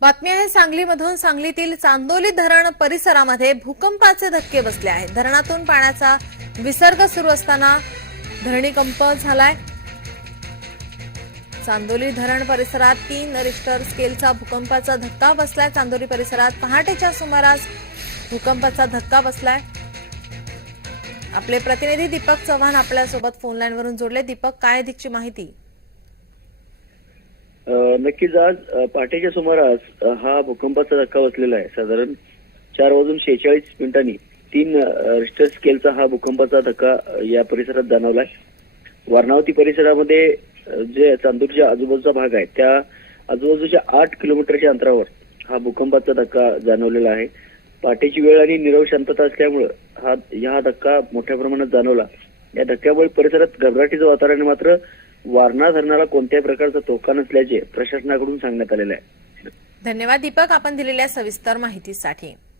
बातमी आहे सांगलीमधून सांगलीतील चांदोली धरण परिसरामध्ये भूकंपाचे धक्के बसले आहेत. धरणातून पाण्याचा विसर्ग सुरू असताना धरणीकंप झालाय. चांदोली धरण परिसरात तीन रिक्टर स्केलचा भूकंपाचा धक्का बसलाय. चांदोली परिसरात पहाटेच्या सुमारास भूकंपाचा धक्का बसलाय. आपले प्रतिनिधी दीपक चव्हाण आपल्यासोबत फोन लाईनवरून जोडले. दीपक काय अधिकची माहिती? नक्कीच आज पहाटेच्या सुमारास हा भूकंपाचा धक्का बसलेला आहे. साधारण चार वाजून शेहेचाळीस मिनिटांनी तीन रिस्टर स्केलचा हा भूकंपाचा धक्का या परिसरात जाणवलाय वारणावती परिसरामध्ये जे चांदूरच्या आजूबाजूचा भाग आहे त्या आजूबाजूच्या आठ किलोमीटरच्या अंतरावर हा भूकंपाचा धक्का जाणवलेला आहे. पहाटेची वेळ आणि निरव शांतता असल्यामुळं हा हा धक्का मोठ्या प्रमाणात जाणवला. या धक्क्यामुळे परिसरात घबराटीचं वातावरण मात्र वारणा धरणाला कोणत्याही प्रकारचा धोका नसल्याचे प्रशासनाकडून सांगण्यात आलेलं आहे. धन्यवाद दीपक. आपण दिलेल्या सविस्तर माहितीसाठी.